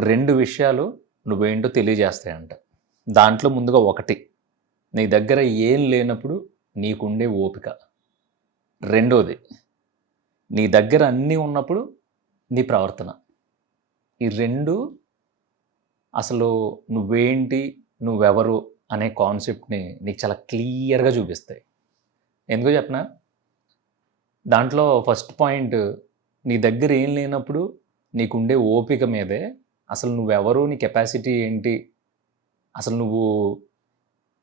2 విషయాలు నువ్వేంటో తెలియజేస్తాయంట. దాంట్లో ముందుగా ఒకటి, నీ దగ్గర ఏం లేనప్పుడు నీకుండే ఓపిక. రెండోది, నీ దగ్గర అన్నీ ఉన్నప్పుడు నీ ప్రవర్తన. ఈ 2 అసలు నువ్వేంటి, నువ్వెవరు అనే కాన్సెప్ట్‌ని నీకు చాలా క్లియర్‌గా చూపిస్తాయి. ఎందుకో చెప్పనా? దాంట్లో ఫస్ట్ పాయింట్, నీ దగ్గర ఏం లేనప్పుడు నీకుండే ఓపిక మీదే అసలు నువ్వెవరు, నీ కెపాసిటీ ఏంటి, అసలు నువ్వు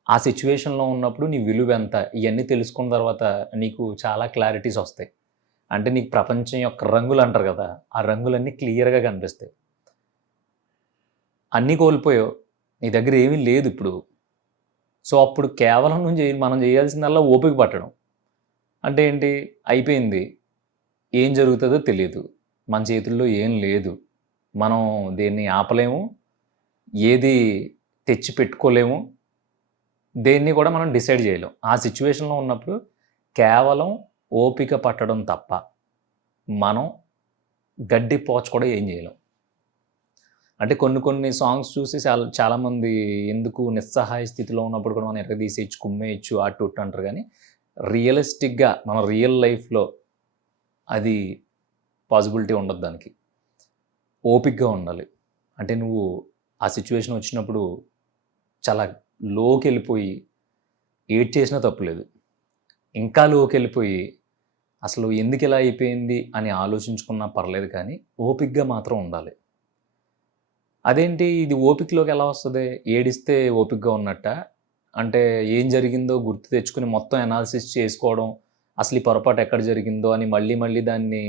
ఆ సిట్యుయేషన్‌లో ఉన్నప్పుడు నీ విలువెంత, ఇయన్నీ తెలుసుకున్న తర్వాత నీకు చాలా క్లారిటీస్ ఒస్తాయి. అంటే నీకు ప్రపంచం యొక్క రంగులంటారు గదా! ఆ రంగులన్నీ క్లియర్‌గా కనిపిస్తాయి. అన్నీ కోల్పోయావు. నీ దగ్గర ఏమీ లేదిప్పుడు. సో, అప్పుడు కేవలం మనం జేయాల్సిందల్లా ఓపిక పట్టడం. అంటే ఏంటి? అయిపోయింది. ఏం జరుగుతదో తెలీదు. మన చేతుల్లో ఏం లేదు. మనం దేన్ని ఆపలేము. ఏది తెచ్చి పెట్టుకోలేము. దేన్ని కూడా మనం డిసైడ్ చేయలేం. ఆ సిట్యుయేషన్‌లో ఉన్నప్పుడు కేవలం ఓపిక పట్టడం తప్ప, మనం గడ్డి పోచ కూడా ఏం చేయలేం. అంటే కొన్ని కొన్ని సాంగ్స్ చూసి చాలామంది ఎందుకు నిస్సహాయ స్థితిలో ఉన్నప్పుడు కూడా మనం ఎరగదీసేయచ్చు, కుమ్మేయచ్చు, అటు ఇటు అంటారు గానీ, రియలిస్టిక్‌గా మన రియల్ లైఫ్‌లో అది పాజిబిలిటీ ఉండదు దానికి. ఓపికగా ఉండాలి. అంటే నువ్వు ఆ సిట్యుయేషన్ వచ్చినప్పుడు చాలా లోకెళ్ళిపోయి ఏడ్చేసినా తప్పులేదు. ఇంకా లోకెళ్ళిపోయి అసలు ఎందుకిలా అయిపోయింది అని ఆలోచించుకున్నా పర్లేదు కానీ, ఓపికగా మాత్రం ఉండాలి. అదేంటి ఇది ఓపికలోకి ఎలా వస్తది? ఏడిస్తే ఓపికగా ఉన్నట్టా? అంటే ఏం జరిగిందో గుర్తు తెచ్చుకొని మొత్తం అనాలిసిస్ చేసుకోవడం, అసలు ఈ పొరపాటు ఎక్కడ జరిగిందో అని మళ్ళీ మళ్ళీ దాన్ని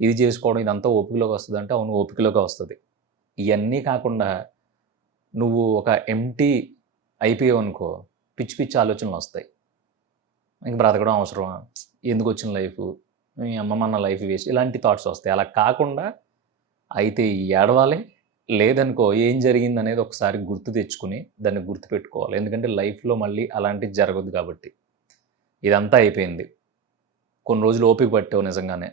ఇది చేసుకోవడం ఇదంతా ఓపికలోకి వస్తదంటే, అవును ఓపికలోకే వస్తది. ఇయన్నీ కాకుండా నువ్వు ఒక ఎంప్టీ అయిపోయావనుకో, పిచ్చి పిచ్చి ఆలోచనలొస్తాయి. ఇంక బ్రతకడం అవసరమా? ఎందుకొచ్చిన లైఫు? మీ అమ్మ మన లైఫ్ వేస్ట్ ఇలాంటి థాట్స్ వస్తాయి. అలా కాకుండా అయితే ఏడవాలి. లేదనుకో ఏం జరిగిందనేది ఒకసారి గుర్తు తెచ్చుకొని దాన్ని గుర్తుపెట్టుకోవాలి. ఎందుకంటే లైఫ్‌లో మళ్ళీ అలాంటిది జరగొద్దు కాబట్టి. ఇదంతా అయిపోయింది. కొన్ని రోజులు ఓపిక పట్టావు నిజంగానే.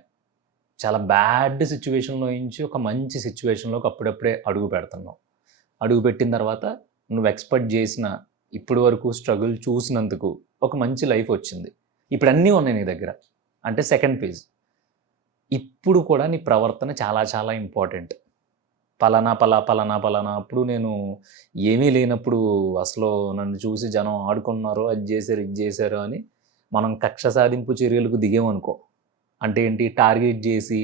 చాలా బ్యాడ్ సిట్యుయేషన్‌లో నుంచి ఒక మంచి సిట్యుయేషన్‌లోకి అప్పుడప్పుడే అడుగు పెడుతున్నావు. అడుగు పెట్టిన తర్వాత నువ్వు ఎక్స్‌పెక్ట్ జేసిన ఇప్పటి వరకు స్ట్రగుల్ చూసినందుకు ఒక మంచి లైఫ్ వచ్చింది. ఇప్పుడు అన్నీ ఉన్నాయి నీ దగ్గర. అంటే సెకండ్ ఫేజ్. ఇప్పుడు కూడా నీ ప్రవర్తన చాలా చాలా ఇంపార్టెంట్. పలానా అప్పుడు నేను ఏమీ లేనప్పుడు అసలు నన్ను చూసి జనం ఆడుకున్నారు, అది జేశారు, ఇది జేశారు అని మనం కక్ష సాధింపు చర్యలకు దిగామనుకో. అంటే ఏంటి టార్గెట్ జేసి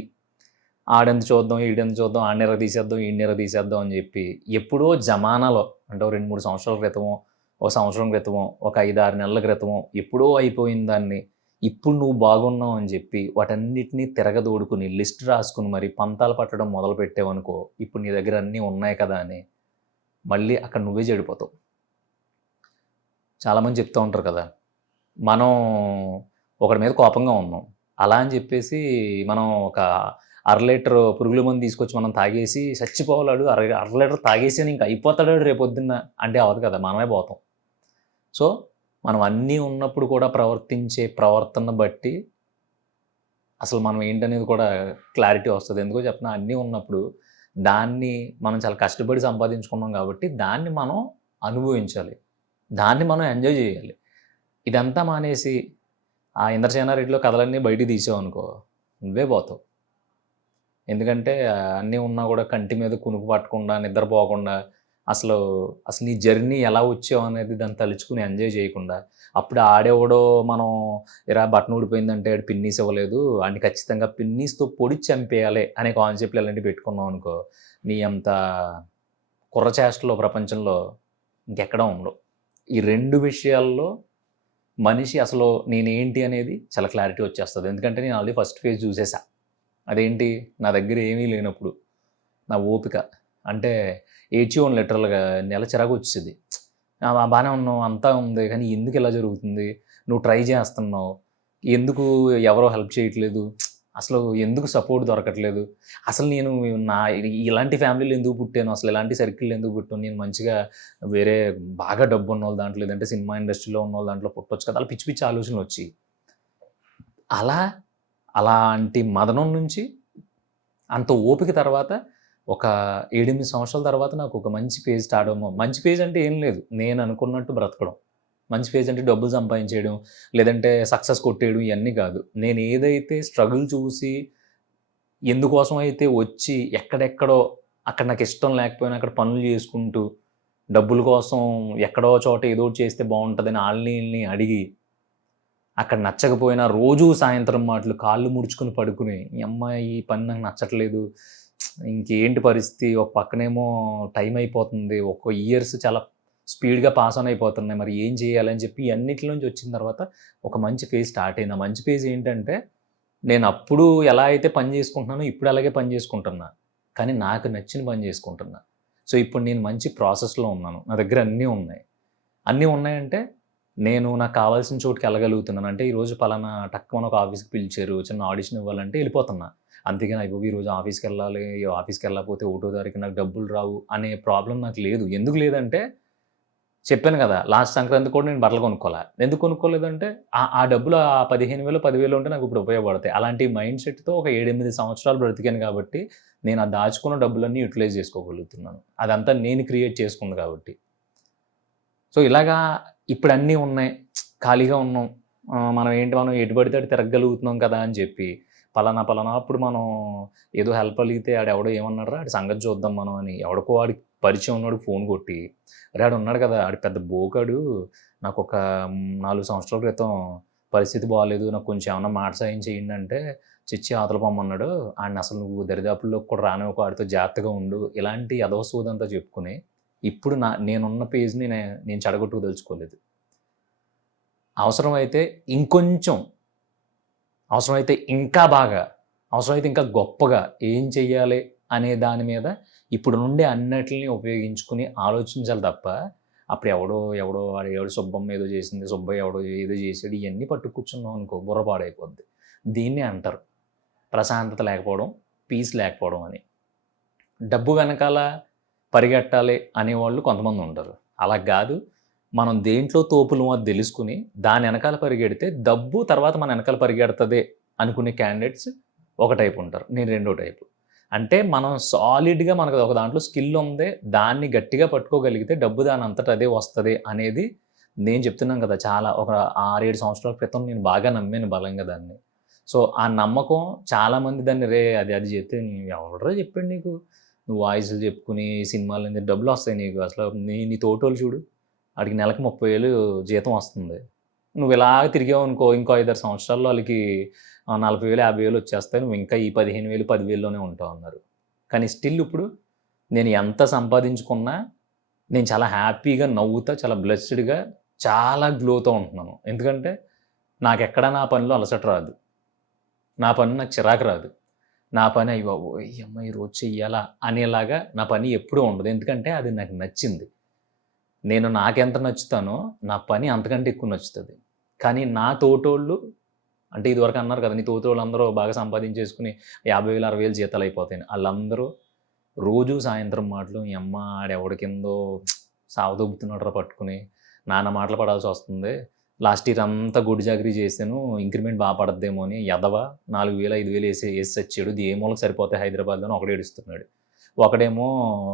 ఆడెంత చూద్దాం, ఈడెంత చూద్దాం, ఆడిని ఇరగదీసేద్దాం, ఈడిని ఇరగదీసేద్దాం అని జెప్పి ఎప్పుడో జమానాలో అంటే ఓ 2, 3 సంవత్సరాల క్రితమో, ఓ సంవత్సరం క్రితమో, ఒక 5, 6 నెలల క్రితమో ఎప్పుడో అయిపోయిన దాన్ని ఇప్పుడు నువ్వు బాగున్నావు అని జెప్పి వాటన్నిటిని తిరగదోడుకొని లిస్ట్ రాసుకొని మరి పంతాలు పట్టడం మొదలుపెట్టావనుకో, ఇప్పుడు నీ దగ్గర అన్నీ ఉన్నాయి కదా అని మళ్ళీ అక్కడ నువ్వే చెడిపోతావు. చాలామంది చెప్తూ ఉంటారు కదా! మనం ఒకడి మీద కోపంగా ఉన్నాం. అలా అని జెప్పేసి మనం ఒక అర లీటరు పురుగుల మందు తీసుకొచ్చి మనం తాగేసి చచ్చిపోవాలాడు అర లీటర్ తాగేసాను ఇంక అయిపోతాడాడు రేపొద్దున్న అంటే అవ్వదు కదా! మనమే పోతాం. సో, మనం అన్నీ ఉన్నప్పుడు కూడా ప్రవర్తించే ప్రవర్తన బట్టి అసలు మనం ఏంటనేది కూడా క్లారిటీ వస్తది. ఎందుకో చెప్పనా? అన్నీ ఉన్నప్పుడు దాన్ని మనం చాలా కష్టపడి సంపాదించుకున్నాం కాబట్టి దాన్ని మనం అనుభవించాలి. దాన్ని మనం ఎంజాయ్ జేయాలి. ఇదంతా మానేసి ఆ ఇంద్రసేనారెడ్డిలో కథలన్నీ బయటికి తీసావనుకో నువ్వే పోతావు. ఎందుకంటే అన్నీ ఉన్నా కూడా కంటి మీద కునుకు పట్టకుండా, నిద్రపోకుండా అసలు, అసలు నీ జర్నీ ఎలా వచ్చావనేది దాన్ని తలుచుకొని ఎంజాయ్ చేయకుండా, అప్పుడు ఆడెవడో మనం "ఏరా బటన్ ఊడిపోయిందంటే ఆడు పిన్నీస్ ఇవ్వలేదు. ఆడిని ఖచ్చితంగా పిన్నీస్‌తో పొడిచి చంపేయాలి" అనే కాన్సెప్ట్‌లు ఇలాంటివి పెట్టుకున్నావనుకో, నీ అంత కుర్ర చేష్టలు ప్రపంచంలో ఇంకెక్కడా ఉండవు. ఈ 2 విషయాల్లో మనిషి అసలు నేనేంటి అనేది చాలా క్లారిటీ వచ్చేస్తది. ఎందుకంటే నేను ఆల్రెడీ ఫస్ట్ ఫేజ్ చూసేసా. అదేంటి నా దగ్గర ఏమీ లేనప్పుడు నా ఓపిక. అంటే ఏడ్చేవాడిని లిటరల్‌గా నెల చిరాకొచ్చేసేది. బానే ఉన్నావు అంతా ఉంది. కానీ ఎందుకు ఇలా జరుగుతుంది? నువ్వు ట్రై చేస్తున్నావు. ఎందుకు ఎవరు హెల్ప్ చేయట్లేదు? అసలు ఎందుకు సపోర్ట్ దొరకట్లేదు? అసలు నేను నా ఇలాంటి ఫ్యామిలీలో ఎందుకు పుట్టాను? అసలు ఇలాంటి సర్కిల్‌లో ఎందుకు పుట్టాను? నేను మంచిగా వేరే బాగా డబ్బున్నోళ్ళ దాంట్లో లేదంటే సినిమా ఇండస్ట్రీలో ఉన్నోళ్ళ దాంట్లో పుట్టొచ్చు కదా! అలా పిచ్చి పిచ్చి ఆలోచనలొచ్చి అలా అలాంటి మదనం నుంచి అంత ఓపిక తర్వాత ఒక 7-8 సంవత్సరాల తర్వాత నాకు ఒక మంచి ఫేజ్ స్టార్ట్ అవ్వడం. మంచి ఫేజ్ అంటే ఏం లేదు. నేను అనుకున్నట్టు బ్రతకడం. మంచి ఫేజ్ అంటే డబ్బులు సంపాదించేయడం, లేదంటే సక్సెస్ కొట్టేయడం ఇయన్నీ కాదు. నేను ఏదైతే స్ట్రగుల్ చూసి, ఎందుకోసం అయితే వచ్చి ఎక్కడెక్కడో అక్కడ నాకిష్టం లేకపోయినా అక్కడ పనులు చేసుకుంటూ, డబ్బుల కోసం ఎక్కడో చోట ఏదో ఒకటి చేస్తే బావుంటదని ఆళ్ళని ఈళ్ళని అడిగి, అక్కడ నచ్చకపోయినా రోజూ సాయంత్రం మాటలు కాళ్ళు ముడుచుకొని పడుకుని, "యమ్మ ఈ పని నాకు నచ్చట్లేదు. ఇంకేంటి పరిస్థితి? ఒక పక్కనేమో టైం అయిపోతుంది. ఒక ఇయర్స్ చాలా స్పీడ్‌గా పాస్ ఆన్ అయిపోతున్నాయి. మరి ఏం చేయాలి?" అని చెప్పి అన్నిట్లో నుంచి వచ్చిన తర్వాత ఒక మంచి ఫేజ్ స్టార్ట్ అయింది. ఆ మంచి ఫేజ్ ఏంటంటే, నేను అప్పుడు ఎలా అయితే పని చేసుకుంటున్నానో ఇప్పుడు అలాగే పని చేసుకుంటున్నా. కానీ నాకు నచ్చిన పని చేసుకుంటున్నా. సో, ఇప్పుడు నేను మంచి ప్రాసెస్‌లో ఉన్నాను. నా దగ్గర అన్నీ ఉన్నాయి. అన్నీ ఉన్నాయంటే నాకు కావాల్సిన చోటుకెళ్ళగలుగుతున్నాను. అంటే ఈరోజు పలానా టక్కుమని ఒక ఆఫీస్‌కి పిలిచారు. చిన్న ఆడిషన్ ఇవ్వాలంటే ఎళ్ళిపోతున్నా. అంతేగాని అయ్య బాబోయ్! ఈరోజు ఆఫీస్‌కెళ్ళాలి. ఆఫీస్‌కెళ్ళకపోతే ఒకటో తారీఖు నాకు డబ్బులు రావు అనే ప్రాబ్లమ్ నాకు లేదు. ఎందుకు లేదంటే చెప్పాను కదా! లాస్ట్ సంక్రాంతికి కూడా నేను బట్టలు కొనుక్కోలా. ఎందుకు కొనుక్కోలేదంటే ఆ డబ్బులు 15,000, 10,000 ఉంటే నాకు ఇప్పుడు ఉపయోగపడతాయి. అలాంటి మైండ్ సెట్‌తో ఒక 7, 8 సంవత్సరాలు బ్రతికాను కాబట్టి నేను ఆ దాచుకున్న డబ్బులన్నీ యుటిలైజ్ చేసుకోగలుగుతున్నాను. అదంతా నేను క్రియేట్ చేసుకుంది కాబట్టి. సో, ఇలాగా ఇప్పుడన్నీ ఉన్నాయి. ఖాళీగా ఉన్నాం. మనం ఎటు పడితే అటు తిరగగలుగుతున్నాం కదా! అని చెప్పి పలానా అప్పుడు మనం ఏదో హెల్ప్ అలిగితే ఆడెవడో ఏమన్నాడురా ఆడి సంగతి చూద్దాం మనం అని ఎవడికో వాడికి పరిచయం ఉన్నోడికి ఫోన్ కొట్టి, "అరేయ్! ఆడున్నాడు కదా! ఆడు పెద్ద బోకాడు. నాకొక 4 సంవత్సరాల క్రితం పరిస్థితి బాలేదు. నాకు కొంచెం ఏమన్నా మాట సాయం చేయండి" అంటే, "చిచ్చి అవతల పొమ్మన్నాడు. ఆడినసలు నువ్వు దరిదాపుల్లోకి కూడా రానివ్వకు. ఆడితో జాగ్రత్తగా ఉండు." ఇలాంటి ఎదవ సోదంతా చెప్పుకొని ఇప్పుడు నేనున్న పేజ్‌ని నేను చెడగొట్టుకోదలుచుకోలేదు. అవసరమైతే ఇంకొంచెం, అవసరమైతే ఇంకా బాగా, అవసరమైతే ఇంకా గొప్పగా ఏం చెయ్యాలి అనే దాని మీద ఇప్పుడు నుండే అన్నిటిని ఉపయోగించుకొని ఆలోచించాలి తప్ప, అప్పుడు ఎవడో వాడు సుబ్బమ్మ ఏదో చేసింది, సుబ్బయ్య ఎవడో ఏదో చేసాడు ఇయన్నీ పట్టు కూర్చున్నాం అనుకో బుర్ర పాడైపోద్ది. దీన్నే అంటారు ప్రశాంతత లేకపోవడం, పీస్ లేకపోవడం అని. డబ్బు వెనకాల పరిగెట్టాలి అనేవాళ్ళు కొంతమందుంటారు. అలా గాదు. మనం దేంట్లో తోపులమో అది దెలుసుకొని, దాని ఎనకాల పరిగెడితే డబ్బు తర్వాత మన ఎనకాల పరిగెడతదే అనుకునే క్యాండిడేట్స్ ఒక టైప్ ఉంటారు. నేను రెండో టైపు. అంటే మనం సాలిడ్‌గా మనకు ఒక దాంట్లో స్కిల్ ఉంది. దాన్ని గట్టిగా పట్టుకోగలిగితే డబ్బు దానంతట అదే వస్తది అనేది నేను చెప్తున్నాను కదా! చాలా ఒక 6, 7 సంవత్సరాల క్రితం నేను బాగా నమ్మాను బలంగా దాన్ని. సో, ఆ నమ్మకం చాలామంది దాన్ని అది జెప్తే ఎవడ్రా జెప్పాడు నీకు? నువ్వు వాయిస్‌లు చెప్పుకొని సినిమాలు డబ్బులొస్తాయి నీకు. అసలు నీ తోటోళ్ళు చూడు. ఆడికి నెలకు 30,000 జీతం వస్తుంది. నువ్వు ఇలాగ తిరిగావనుకో ఇంకో 5, 6 సంవత్సరాల్లో ఆళ్ళకి 40,000, 50,000 వచ్చేస్తాయి. నువ్వు ఇంకా ఈ 15,000, 10,000లోనే ఉంటావన్నారు. కానీ స్టిల్ ఇప్పుడు నేను ఎంత సంపాదించుకున్నా నేను చాలా హ్యాపీగా నవ్వుతా, చాలా బ్లెస్స్డ్‌గా, చాలా గ్లోతో ఉంటున్నాను. ఎందుకంటే నాకెక్కడ నా పనిలో అలసట రాదు. నా పని నాకు చిరాకు రాదు. నా పని అయ్య బాబోయ్! యమ్మ ఈరోజు చెయ్యాలా అనేలాగా నా పని ఎప్పుడూ ఉండదు. ఎందుకంటే అది నాకు నచ్చింది. నేను నాకెంత నచ్చుతానో నా పని అంతకంటే ఎక్కువ నచ్చుతది. కానీ నా తోటోళ్ళు అంటే ఇదివరకు అన్నారు కదా! నీ తోటోళ్ళందరూ బాగా సంపాదించేసుకొని 50,000, 60,000 జీతాలయిపోతాయని. ఆళ్ళందరూ రోజు సాయంత్రం మాటలు "యమ్మ ఆడెవడి కిందో సావదొబ్బుతున్నాడురా పట్టుకొని. నానా మాటలు పడాల్సొస్తుంది. లాస్ట్ ఇయర్ అంతా గొడ్డు చాకిరీ చేశాను. ఇంక్రిమెంట్ పడద్దేమో అని ఎదవ 4,000, 5,000 ఏసి సచ్చాడు. ఇది ఏ మూలకి సరిపోతాయి హైదరాబాద్‌లో" అని ఒకడు ఏడుస్తున్నాడు. ఒకడేమో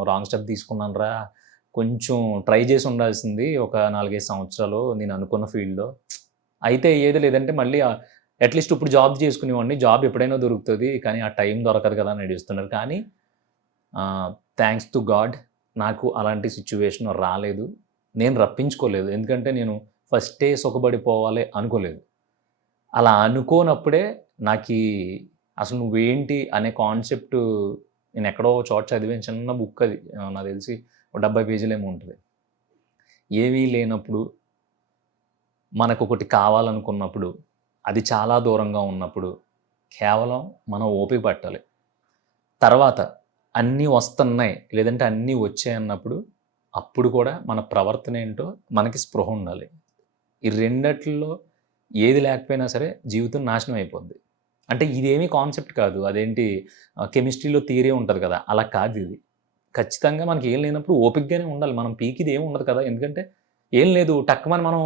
రాంగ్ స్టెప్ తీసుకున్నానురా. కొంచెం ట్రై చేసి ఉండాల్సింది ఒక 4, 5 సంవత్సరాలు నేను అనుకున్న ఫీల్డ్‌లో. అయితే అయ్యేది లేదంటే మళ్ళీ అట్‌లీస్ట్ ఇప్పుడు జాబ్ చేసుకునేవాడిని. జాబ్ ఎప్పుడైనా దొరుకుతది. కానీ ఆ టైం దొరకదు కదా! అని ఏడుస్తున్నారు. కానీ థాంక్స్ టు గాడ్ నాకు అలాంటి సిట్యుయేషన్ రాలేదు. నేను రప్పించుకోలేదు. ఎందుకంటే నేను ఫస్టే సుఖపడిపోవాలి అనుకోలేదు. అలా అనుకోనప్పుడే నాకీ అసలు నువ్వేంటి అనే కాన్సెప్ట్ నేనెక్కడో చోట చదివాను. చిన్న బుక్ అది. నాకు తెలిసి ఒక 70 పేజీలేమో ఉంటది. ఏమీ లేనప్పుడు, మనకొకటి కావాలనుకున్నప్పుడు, అది చాలా దూరంగా ఉన్నప్పుడు, కేవలం మనం ఓపిక పట్టాలి. తర్వాత అన్నీ వస్తున్నాయి, లేదంటే అన్నీ వచ్చాయన్నప్పుడు, అప్పుడు కూడా మన ప్రవర్తన ఏంటో మనకి స్పృహ ఉండాలి. ఈ రెండిట్లో ఏది లేకపోయినా సరే జీవితం నాశనం అయిపోద్ది. అంటే ఇదేమీ కాన్సెప్ట్ కాదు. అదేంటి కెమిస్ట్రీలో థియరీ ఉంటది కదా! అలా కాదిది. ఖచ్చితంగా మనకి ఏం లేనప్పుడు ఓపికగానే ఉండాలి. మనం పీకిది ఏమి ఉండదు కదా! ఎందుకంటే ఏం లేదు టక్కుమని మనం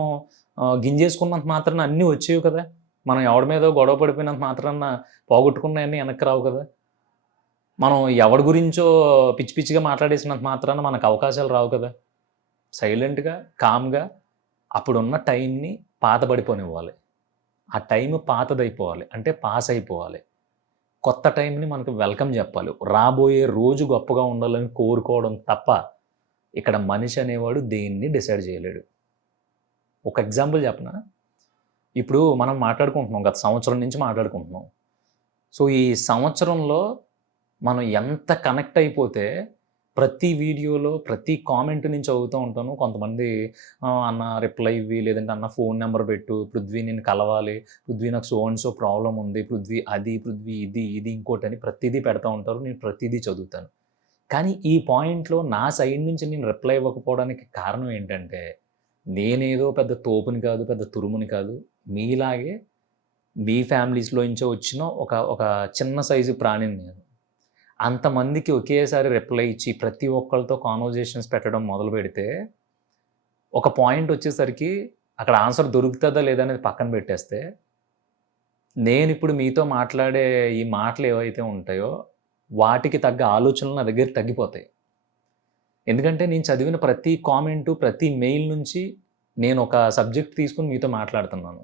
గింజేసుకున్నంత మాత్రాన అన్నీ వచ్చేవి కదా! మనం ఎవడి మీదో గొడవ పడిపోయినంత మాత్రాన పోగొట్టుకున్నయన్నీ వెనక్కి రావు కదా! మనం ఎవడి గురించో పిచ్చి పిచ్చిగా మాట్లాడేసినంత మాత్రాన మనకు అవకాశాలు రావు కదా. సైలెంట్‌గా, కామ్‌గా అప్పుడున్న టైంని పాతబడిపోనివ్వాలి. ఆ టైం పాతదైపోవాలి. అంటే పాస్ అయిపోవాలి. కొత్త టైంని మనకు వెల్కమ్ చెప్పాలి. రాబోయే రోజు గొప్పగా ఉండాలని కోరుకోవడం తప్ప, ఇక్కడ మనిషి అనేవాడు దేన్ని డిసైడ్ చేయలేడు. ఒక ఎగ్జాంపుల్ చెప్పనా? ఇప్పుడు మనం మాట్లాడుకుంటున్నాం. గత సంవత్సరం నుంచి మాట్లాడుకుంటున్నాం. సో, ఈ సంవత్సరంలో మనం ఎంత కనెక్ట్ అయిపోతే ప్రతి వీడియోలో, ప్రతి కామెంట్ నేను చదువుతూ ఉంటాను. కొంతమంది "అన్న రిప్లై ఇవ్వి, లేదంటే అన్న ఫోన్ నంబర్ పెట్టు, పృథ్వీ నిన్ను కలవాలి, పృథ్వీ నాకు సో అండ్ సో ప్రాబ్లమ్ ఉంది, పృథ్వీ అది, పృథ్వీ ఇది, ఇది ఇంకోటని" ప్రతీదీ పెడతా ఉంటారు. నేను ప్రతీదీ చదువుతాను. కానీ ఈ పాయింట్‌లో నా సైడ్ నుంచి నేను రిప్లై ఇవ్వకపోవడానికి కారణం ఏంటంటే, నేనేదో పెద్ద తోపుని కాదు, పెద్ద తురుముని కాదు. మీలాగే మీ ఫ్యామిలీస్‌లో నుంచే వచ్చిన ఒక ఒక చిన్న సైజు ప్రాణిని నేను. అంతమందికి ఒకేసారి రిప్లై ఇచ్చి ప్రతి ఒక్కళ్ళతో కాన్వర్జేషన్స్ పెట్టడం మొదలుపెడితే, ఒక పాయింట్ వచ్చేసరికి అక్కడ ఆన్సర్ దొరుకుతదా లేదా అనేది పక్కన పెట్టేస్తే, నేనిప్పుడు మీతో మాట్లాడే ఈ మాటలు ఏవైతే ఉంటాయో, వాటికి తగ్గ ఆలోచనలు నా దగ్గర తగ్గిపోతాయి. ఎందుకంటే నేను చదివిన ప్రతి కామెంటు, ప్రతి మెయిల్ నుంచి నేను ఒక సబ్జెక్ట్ తీసుకొని మీతో మాట్లాడుతున్నాను.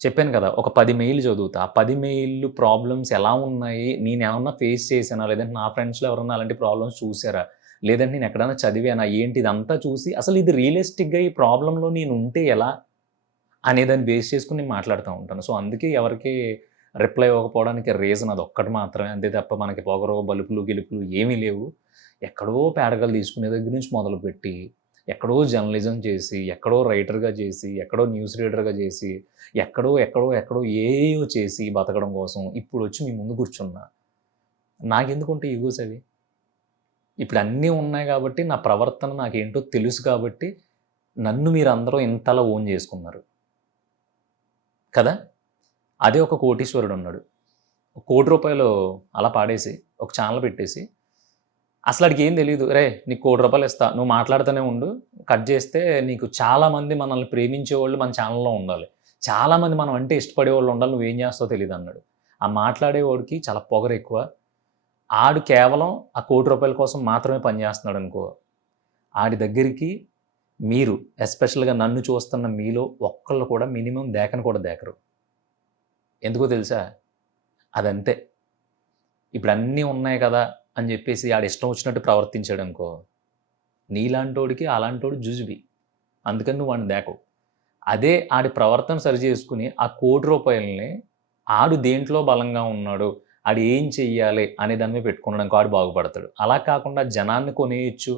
చెప్పాను కదా! ఒక 10 మెయిల్‌లు చదువుతా. ఆ 10 మెయిల్‌లు ప్రాబ్లమ్స్ ఎలా ఉన్నాయి? నేనేమన్నా ఫేస్ చేశానా? లేదంటే నా ఫ్రెండ్స్‌లో ఎవరన్నా అలాంటి ప్రాబ్లమ్స్ చూసారా? లేదంటే నేను ఎక్కడైనా చదివానా? ఏంటి ఇదంతా చూసి అసలు ఇది రియలిస్టిక్‌గా ఈ ప్రాబ్లమ్‌లో నేనుంటే ఎలా? అనే దాన్ని బేస్ చేసుకొని నేను మాట్లాడుతా ఉంటాను. సో, అందుకే ఎవరికీ రిప్లై ఇవ్వకపోవడానికి రీజన్ అదొక్కటి మాత్రమే. అంతే తప్ప మనకి పొగరు, బలుపులు, గిలుపులు ఏమీ లేవు. ఎక్కడో పేడకలు తీసుకునే దగ్గర నుంచి మొదలుపెట్టి, ఎక్కడో జర్నలిజం చేసి, ఎక్కడో రైటర్‌గా చేసి, ఎక్కడో న్యూస్ రీడర్‌గా చేసి, ఎక్కడో ఏయేయో చేసి బతకడం కోసం ఇప్పుడొచ్చి మీ ముందు కూర్చున్నా. నాకెందుకుంటాయి ఈగోస్ అవి? ఇప్పుడు అన్నీ ఉన్నాయి కాబట్టి, నా ప్రవర్తన నాకేంటో తెలుసు కాబట్టి, నన్ను మీరందరూ ఇంతలా ఓన్ చేసుకున్నారు. కదా! అదే ఒక కోటీశ్వరుడున్నాడు. రూ. 1,00,00,000 అలా పాడేసి, ఒక ఛానెల్ పెట్టేసి, అసలాడికేం తెలీదు. "రేయ్! నీకు రూ. 1,00,00,000 ఇస్తా. నువ్వు మాట్లాడుతూనే ఉండు. కట్ చేస్తే నీకు చాలామంది మనల్ని ప్రేమించేవాళ్ళు మన ఛానెల్‌లో ఉండాలి. చాలామంది మనం అంటే ఇష్టపడేవాళ్ళు ఉండాలి. నువ్వేం చేస్తావో తెలీదన్నాడు." ఆ మాట్లాడేవాడికి చాలా పొగరెక్కువ. ఆడు కేవలం ఆ రూ. 1,00,00,000 కోసం మాత్రమే పనిచేస్తున్నాడనుకో, ఆడి దగ్గరికి మీరు ఎస్పెషల్‌గా నన్ను చూస్తున్న మీలో ఒక్కళ్ళు కూడా మినిమమ్ దేకను కూడా దేకరు. ఎందుకో తెలుసా? అదంతే. ఇప్పుడన్నీ ఉన్నాయి కదా! అని జెప్పేసి ఆడిష్టం వచ్చినట్టు ప్రవర్తించాడనుకో, నీలాంటోడికి అలాంటోడు జుజుబి. అందుకని నువ్వు వాడిని దేకవు. అదే ఆడి ప్రవర్తన సరిజేసుకొని ఆ రూ. 1,00,00,000ని ఆడు దేంట్లో బలంగా ఉన్నాడు, ఆడు ఏం చెయ్యాలి అనే దాని మీద పెట్టుకున్నాడనుకో ఆడు బాగుపడతాడు. అలా కాకుండా జనాన్ని కొనేయొచ్చు,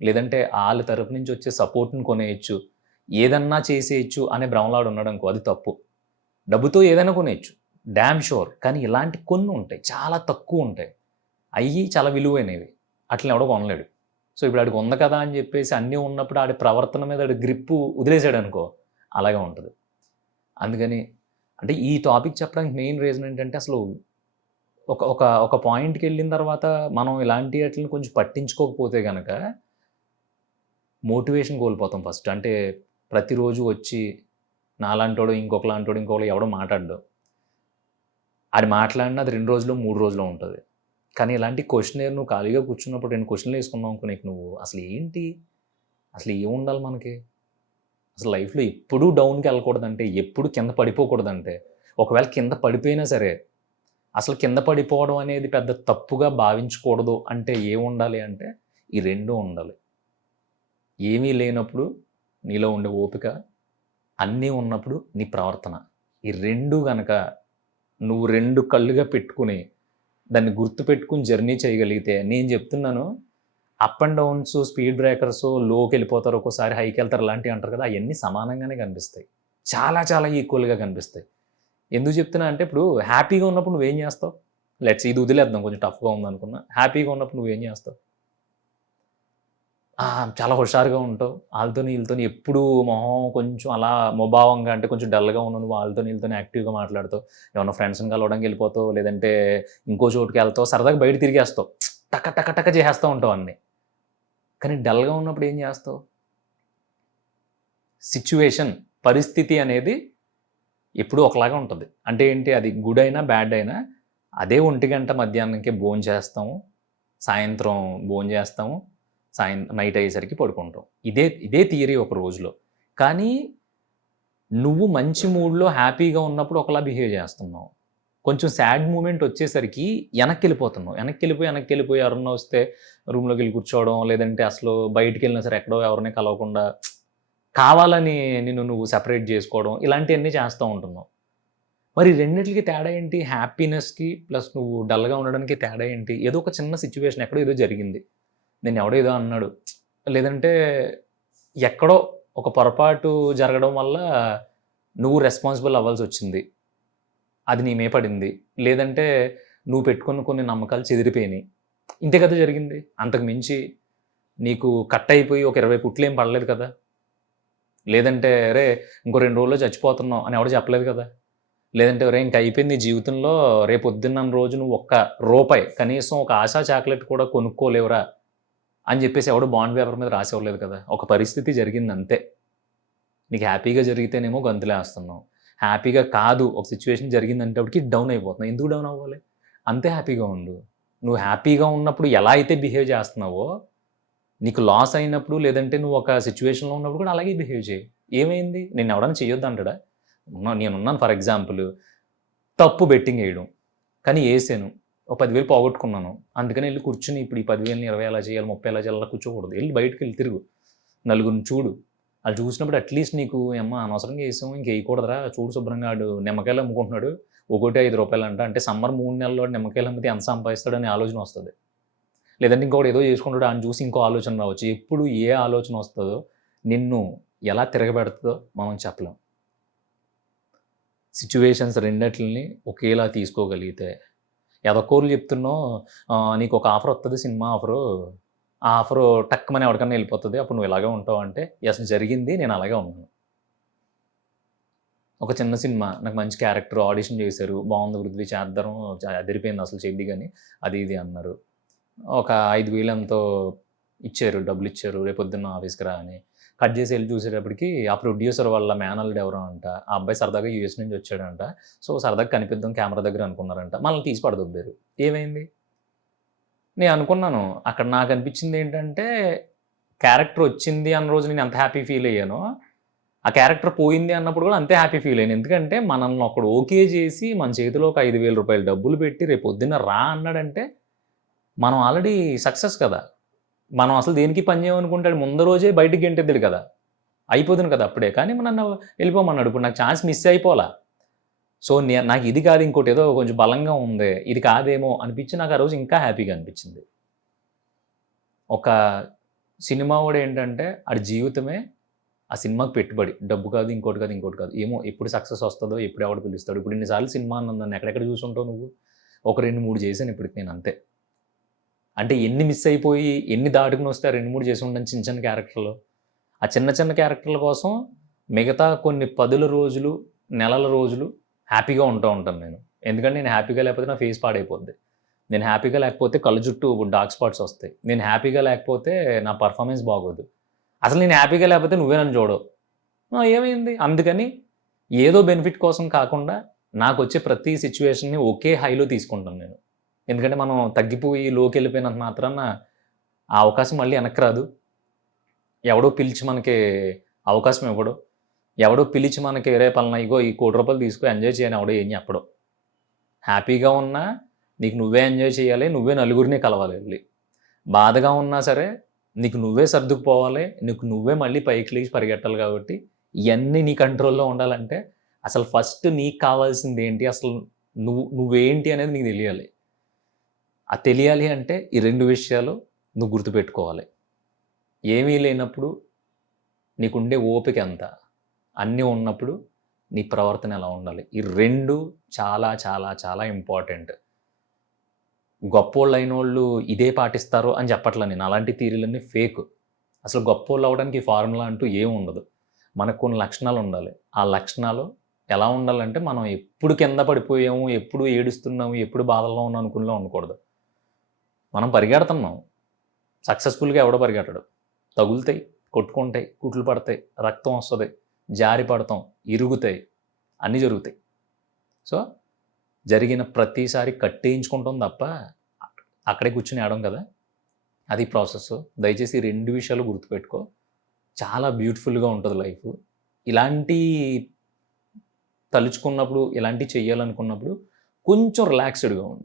లేదంటే ఆళ్ళ తరపు నుంచి వచ్చే సపోర్ట్‌ని కొనేయొచ్చు, ఏదన్నా చేసేయొచ్చు అనే భ్రమలో ఆడున్నాడనుకో అది తప్పు. డబ్బుతో ఏదైనా కొనేయొచ్చు. Dam sure. కానీ ఇలాంటి కొన్నుంటాయి. చాలా తక్కువుంటాయి. అయ్యి చాలా విలువైనవి. ఆటిలిని ఎవడు కొనలేడు. సో, ఇప్పుడు ఆడికి ఉంది కదా అని జెప్పేసి అన్నీ ఉన్నప్పుడు ఆడి ప్రవర్తన మీద ఆడి గ్రిప్పు వదిలేసాడనుకో అలాగే ఉంటది. అందుకని అంటే ఈ టాపిక్ చెప్పడానికి మెయిన్ రీజన్ ఏంటంటే అసలు ఒక ఒక ఒక పాయింట్‌కెళ్ళిన తర్వాత మనం ఇలాంటి ఆటిలిని కొంచెం పట్టించుకోకపోతే గనక మోటివేషన్ కోల్పోతాం ఫస్ట్. అంటే ప్రతిరోజు వచ్చి నాలాంటోడు, ఇంకొకలాంటోడు, ఇంకొకడు ఎవడో మాట్లాడడు. ఆడు మాట్లాడినా అది 2 రోజులో, 3 రోజులో ఉంటది. కానీ ఇలాంటి క్వెషనైర్ నువ్వు ఖాళీగా కూర్చున్నప్పుడు 2 క్వెషన్‌లు ఏసుకున్నావనుకో నీకు నువ్వు అసలు ఏంటి? అసలు ఏముండాలి మనకి? అసలు లైఫ్‌లో ఎప్పుడూ డౌన్‌కెళ్ళకూడదంటే, ఎప్పుడు కింద పడిపోకూడదంటే, ఒకవేళ కింద పడిపోయినా సరే, అసలు కింద పడిపోవడం అనేది పెద్ద తప్పుగా భావించకూడదు అంటే ఏముండాలి అంటే, ఈ 2 ఉండాలి. ఏమీ లేనప్పుడు నీలో ఉండే ఓపిక, అన్నీ ఉన్నప్పుడు నీ ప్రవర్తన. ఈ 2 గనక నువ్వు 2 కళ్ళుగా పెట్టుకొని, దాన్ని గుర్తుపెట్టుకొని జర్నీ చేయగలిగితే నేను జెప్తున్నాను up and downs, speed breakers, లోకెళ్ళిపోతారు, ఒక్కోసారి హైకెళ్తారు ఇలాంటివి అంటారు కదా! అయన్నీ సమానంగానే కనిపిస్తాయి. చాలా చాలా ఈక్వల్‌గా కనిపిస్తాయి. ఎందుకు చెప్తున్నా అంటే ఇప్పుడు హ్యాపీగా ఉన్నప్పుడు నువ్వేం జేస్తావు? ఇది వదిలేద్దాం కొంచెం టఫ్‌గా ఉందనుకున్నా. హ్యాపీగా ఉన్నప్పుడు నువ్వేం జేస్తావు? చాలా హుషారుగా ఉంటావు. ఆళ్ళతోని, ఈళ్ళతోని ఎప్పుడూ మొహం కొంచెం అలా ముభావంగా అంటే కొంచెం డల్‌గా ఉన్న నువ్వు ఆళ్ళతోని, ఈళ్ళతోని యాక్టివ్‌గా మాట్లాడతావు. ఏమన్నా ఫ్రెండ్స్‌ని కలవడానికి ఎళ్ళిపోతావు. లేదంటే ఇంకో చోటుకెళ్తావు. సరదాగా బయట తిరిగేస్తావు. టక టక టక చేసేస్తా ఉంటావు అన్నీ. కానీ డల్‌గా ఉన్నప్పుడు ఏం జేస్తావు? సిట్యుయేషన్, పరిస్థితి అనేది ఎప్పుడూ ఒకలాగా ఉంటది. అంటే ఏంటి అది గుడ్ అయినా, బ్యాడ్ అయినా అదే 1 గంట మధ్యాహ్నంకే భోంచేస్తాము. సాయంత్రం భోంచేస్తాము. నైట్ అయ్యేసరికి పడుకుంటాం. ఇదే థియరీ ఒక రోజులో. కానీ నువ్వు మంచి మూడ్‌లో హ్యాపీగా ఉన్నప్పుడు ఒకలా బిహేవ్ చేస్తున్నావు. కొంచెం సాడ్ మూమెంట్ వచ్చేసరికి వెనక్కెళ్ళిపోయి ఎవరన్నా వస్తే రూమ్‌లోకెళ్ళి కూర్చోవడం, లేదంటే అసలు బయటికెళ్ళినా సరే ఎక్కడో ఎవరిని కలవకుండా కావాలని నిన్ను నువ్వు సెపరేట్ జేసుకోవడం, ఇలాంటియన్నీ చేస్తా ఉంటున్నావు. మరి రెండిట్లికి తేడా ఏంటి? హ్యాపీనెస్‌కి ప్లస్ నువ్వు డల్‌గా ఉండడానికి తేడా ఏంటి? ఏదో ఒక చిన్న సిట్యుయేషన్ ఎక్కడో ఏదో జరిగింది. నిన్నెవడో ఏదో అన్నాడు. లేదంటే ఎక్కడో ఒక పొరపాటు జరగడం వల్ల నువ్వు రెస్పాన్సిబుల్ అవ్వాల్సొచ్చింది. అది నీ మీద పడింది. లేదంటే నువ్వు పెట్టుకున్న కొన్ని నమ్మకాలు చెదిరిపోయినియి. ఇంతే కదా జరిగింది. అంతకు మించి నీకు కట్ అయిపోయి ఒక 20 కుట్లేం పడలేదు కదా! లేదంటే "అరేయ్! ఇంకో 2 రోజుల్లో చచ్చిపోతున్నావు" అని ఎవడు చెప్పలేదు కదా! లేదంటే "ఒరేయ్! ఇంక అయిపోయింది నీ జీవితంలో రేపొద్దున్న రోజు నువ్వు ఒక్క రూపాయి కనీసం ఒక ఆశా చాక్లెట్ కూడా కొనుక్కోలేవురా" అని చెప్పేసి ఎవడు బాండ్ పేపర్ మీద రాసివ్వలేదు కదా! ఒక పరిస్థితి జరిగిందంతే. నీకు హ్యాపీగా జరిగితేనేమో గంతులేస్తున్నావు. హ్యాపీగా కాదు ఒక సిట్యుయేషన్ జరిగిందంటప్పటికి డౌన్ అయిపోతున్నావు. ఎందుకు డౌన్ అవ్వాలి? అంతే హ్యాపీగా ఉండు. నువ్వు హ్యాపీగా ఉన్నప్పుడు ఎలా అయితే బిహేవ్ చేస్తున్నావో, నీకు లాస్ అయినప్పుడు లేదంటే నువ్వు ఒక సిట్యుయేషన్‌లో ఉన్నప్పుడు కూడా అలాగే బిహేవ్ చెయి. ఏమైంది? నిన్నెవడన్నా చేయొద్దంటాడా? నేనున్నాను ఫర్ ఎగ్జాంపుల్ తప్పు బెట్టింగ్ ఎయడం. కానీ ఏసాను. ఓ 10,000 పోగొట్టుకున్నాను. అందుకని ఎళ్లి కూర్చొని ఇప్పుడు ఈ 10,000ని 20 ఎలా చేయాలి, 30 ఎలా చేయాలి అలా కూర్చోకూడదు. ఎళ్లి బయటికెళ్ళి తిరుగు. నలుగురిని చూడు. ఆళ్ళు చూసినప్పుడు అట్‌లీస్ట్ నీకు "యమ్మ అనవసరంగా ఏసాం ఇంకెయకూడదురా చూడు శుభ్రంగా ఆడు నిమ్మకాయలు అమ్ముకుంటున్నాడు. ఒక్కోటి రూ. 5 అంటే సమ్మర్ 3 నెలల్లో నిమ్మకాయలు అమ్మితే ఎంత సంపాదిస్తాడనే ఆలోచన వస్తది. లేదంటే ఇంకొకడు ఏదో చేసుకుంటాడు ఆడిని చూసి ఇంకో ఆలోచన రావచ్చు. ఎప్పుడు ఏ ఆలోచన వస్తదో, నిన్ను ఎలా తిరగబెడతదో మనం చెప్పలేం. సిట్యుయేషన్స్ రెండిట్లిని ఒకేలా తీసుకోగలిగితే ఎదకోర్లు చెప్తున్నావు నీకొక ఆఫర్ వత్తది సినిమా ఆఫరు. ఆ ఆఫరు టక్కుమని ఎవడికన్నా ఎళ్ళిపోతది. అప్పుడు నువ్వు ఇలాగే ఉంటావు అంటే, యెస్ జరిగింది. నేను అలాగే ఉన్నాను. ఒక చిన్న సినిమా నాకు మంచి క్యారెక్టర్ ఆడిషన్ చేశారు. బావుంది పృథ్వీ చేద్దాం. అదిరిపోయింది అసలు చెయ్యి గాని అది ఇది అన్నారు. ఒక 5,000 ఎంతో ఇచ్చారు. డబ్బులిచ్చారు. రేపొద్దున్న ఆఫీస్‌కి రా అని. కట్ చేసి ఎళ్లి చూసేటప్పటికి ఆ ప్రొడ్యూసర్ వాళ్ళ మేనల్లుడు ఎవరో అంట. ఆ అబ్బాయి సరదాగా యూఎస్ నుంచి వచ్చాడంట. సో, సరదాగా కనిపిద్దాం కెమెరా దగ్గర అనుకున్నారంట. మనల్ని తీసి పడదొబ్బారు. ఏమైంది? నేను అనుకున్నాను. అక్కడ నాకనిపించిందేంటంటే, క్యారెక్టర్ వచ్చింది అన్న రోజు నేను ఎంత హ్యాపీ ఫీల్ అయ్యానో, ఆ క్యారెక్టర్ పోయింది అన్నప్పుడు కూడా అంతే హ్యాపీ ఫీల్ అయ్యాను. ఎందుకంటే మనల్ని ఒకడు ఓకే చేసి, మన చేతిలో ఒక రూ. 5,000 డబ్బులు పెట్టి రేపొద్దున్న రా అన్నాడంటే, మనం ఆల్రెడీ సక్సెస్ కదా! మనం అసలు దేనికి పని చేయమనుకుంటాడు ముందు రోజే బయటికి గెంటెద్దుడు కదా! అయిపోదును కదా అప్పుడే. కానీ నన్ను ఎళ్ళిపోమన్నాడు. ఇప్పుడు నాకు ఛాన్స్ మిస్ అయిపోలా. సో, నాకు ఇది కాదు ఇంకోటేదో కొంచెం బలంగా ఉంది. ఇది కాదేమో అనిపించి నాకు ఆ రోజు ఇంకా హ్యాపీగా అనిపించింది. ఒక సినిమా వాడేంటంటే ఆడి జీవితమే ఆ సినిమాకి పెట్టుబడి. డబ్బు కాదు, ఇంకోటి కాదు, ఇంకోటి కాదు. ఏమో ఎప్పుడు సక్సెస్ వస్తదో, ఎప్పుడు ఎవడు పిలుస్తాడో. ఇప్పుడు ఇన్ని సార్లు సినిమా అన్నాను నన్ను ఎక్కడెక్కడ చూసుంటావు నువ్వు? ఒక 2, 3 చేశాను ఇప్పటికి నేను అంతే. అంటే ఎన్ని మిస్ అయిపోయి, ఎన్ని దాటుకొనొస్తే ఆ 2, 3 చేసుంటాను చిన్న చిన్న క్యారెక్టర్‌లు. ఆ చిన్న చిన్న క్యారెక్టర్‌ల కోసం మిగతా కొన్ని పదుల రోజులు, నెలల రోజులు హ్యాపీగా ఉంటాను నేను. ఎందుకంటే నేను హ్యాపీగా లేకపోతే నా ఫేస్ పాడైపోద్ది. నేను హ్యాపీగా లేకపోతే కళ్ళ చుట్టూ డార్క్ స్పాట్స్ వస్తాయి. నేను హ్యాపీగా లేకపోతే నా పర్ఫార్మెన్స్ బాగోదు. అసలు నేను హ్యాపీగా లేకపోతే నువ్వే నన్ను చూడవు. ఏమైంది? అందుకని ఏదో బెనిఫిట్ కోసం కాకుండా నాకొచ్చే ప్రతి సిట్యుయేషన్‌ని ఒకే హైలో తీసుకుంటాను నేను. ఎందుకంటే మనం తగ్గిపోయి లోకెళ్ళిపోయినంత మాత్రాన ఆ అవకాశం మళ్ళీ వెనక్కి రాదు. ఎవడో పిలిచి మనకి అవకాశం ఇవ్వడు. ఎవడో పిలిచి మనకి "రేయ్ పలానా ఇగో ఈ రూ. 1,00,00,000 తీసుకో ఎంజాయ్ చెయ్యి" అని ఎవడో ఏం చెప్పడు. హ్యాపీగా ఉన్నా నీకు నువ్వే ఎంజాయ్ చేయాలి. నువ్వే నలుగురిని కలవాలి ఎళ్లి. బాధగా ఉన్నా సరే నీకు నువ్వే సర్దుకుపోవాలి. నీకు నువ్వే మళ్ళీ పైకి లేచి పరిగెట్టాలి కాబట్టి ఇయన్నీ నీ కంట్రోల్‌లో ఉండాలంటే అసలు ఫస్ట్ నీకు కావాల్సిందేంటి? అసలు నువ్వేంటి అనేది నీకు తెలియాలి. తెలియాలి అంటే ఈ 2 విషయాలు నువ్వు గుర్తుపెట్టుకోవాలి. ఏమీ లేనప్పుడు నీకుండే ఓపిక ఎంత? అన్నీ ఉన్నప్పుడు నీ ప్రవర్తన ఎలా ఉండాలి? ఈ 2 చాలా చాలా చాలా ఇంపార్టెంట్. గొప్పోళ్ళైనోళ్ళు ఇదే పాటిస్తారు అని చెప్పట్లా నేను. అలాంటి థియరీలన్నీ ఫేకు. అసలు గొప్పోళ్ళు అవ్వడానికి ఫార్ములా అంటూ ఏముండదు. మనకు కొన్ని లక్షణాలుండాలి. ఆ లక్షణాలు ఎలా ఉండాలంటే మనం ఎప్పుడు కింద పడిపోయాము, ఎప్పుడు ఏడుస్తున్నాము, ఎప్పుడు బాధల్లో ఉన్నాం అనుకునేలా ఉండకూడదు. మనం పరిగెడుతున్నాం. సక్సెస్‌ఫుల్‌గా ఎవడో పరిగెట్టడు. తగులుతాయి, కొట్టుకుంటాయి, కుట్లు పడతాయి, రక్తం వస్తది, జారి పడతాం, ఇరుగుతాయి, అన్నీ జరుగుతాయి. సో, జరిగిన ప్రతిసారి కట్టేయించుకుంటాం తప్ప అక్కడే కూర్చొని ఆడం కదా, అది ప్రాసెస్. దయచేసి ఈ 2 విషయాలు గుర్తుపెట్టుకో. చాలా బ్యూటిఫుల్‌గా ఉంటది లైఫు. ఇలాంటి తలుచుకున్నప్పుడు, ఇలాంటివి చేయాలనుకున్నప్పుడు కొంచెం రిలాక్స్‌డ్‌గా ఉండు.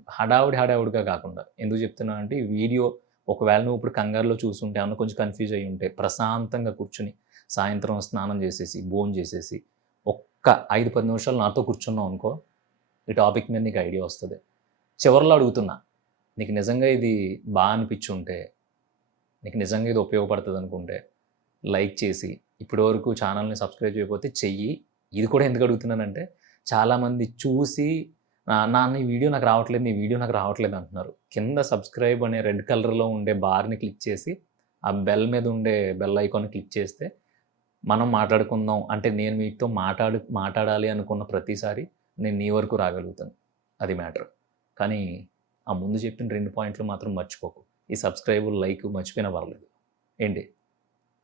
హడావుడిగా కాకుండా. ఎందుకు చెప్తున్నానంటే, ఈ వీడియో ఒకవేళ నువ్వు ఇప్పుడు కంగారులో చూసుంటే, ఏమన్నా కొంచెం కన్‌ఫ్యూజ్ అయ్యి ఉంటే, ప్రశాంతంగా కూర్చొని సాయంత్రం స్నానం చేసేసి, భోంచేసేసి, ఒక్క 5, 10 నిమిషాలు నాతో కూర్చున్నావు అనుకో, ఈ టాపిక్ మీద నీకు ఐడియా వస్తది. చివర్లో అడుగుతున్నా, నీకు నిజంగా ఇది అనిపిచ్చుంటే, నీకు నిజంగా ఇది ఉపయోగపడతదనుకుంటే, లైక్ చేసి, ఇప్పటివరకు ఛానల్‌ని సబ్స్క్రైబ్ చేయకపోతే చెయ్యి. ఇది కూడా ఎందుకు అడుగుతున్నానంటే, చాలామంది చూసి నాన్న ఈ వీడియో నాకు రావట్లేదు, నీ వీడియో నాకు రావట్లేదు అంటున్నారు. కింద సబ్స్క్రైబ్ అనే రెడ్ కలర్‌లో ఉండే బార్‌ని క్లిక్ చేసి, ఆ బెల్ మీద ఉండే బెల్ ఐకాన్‌ని క్లిక్ చేస్తే, మనం మాట్లాడుకుందాం అంటే నేను మీతో మాట్లాడాలి అనుకున్న ప్రతిసారి నేను నీ వరకు రాగలుగుతాను. అది మ్యాటర్. కానీ ఆ ముందు చెప్పిన 2 పాయింట్లు మాత్రం మర్చిపోకు. ఈ సబ్స్క్రైబ్, లైక్ మర్చిపోయినా పర్లేదు. ఏంటి?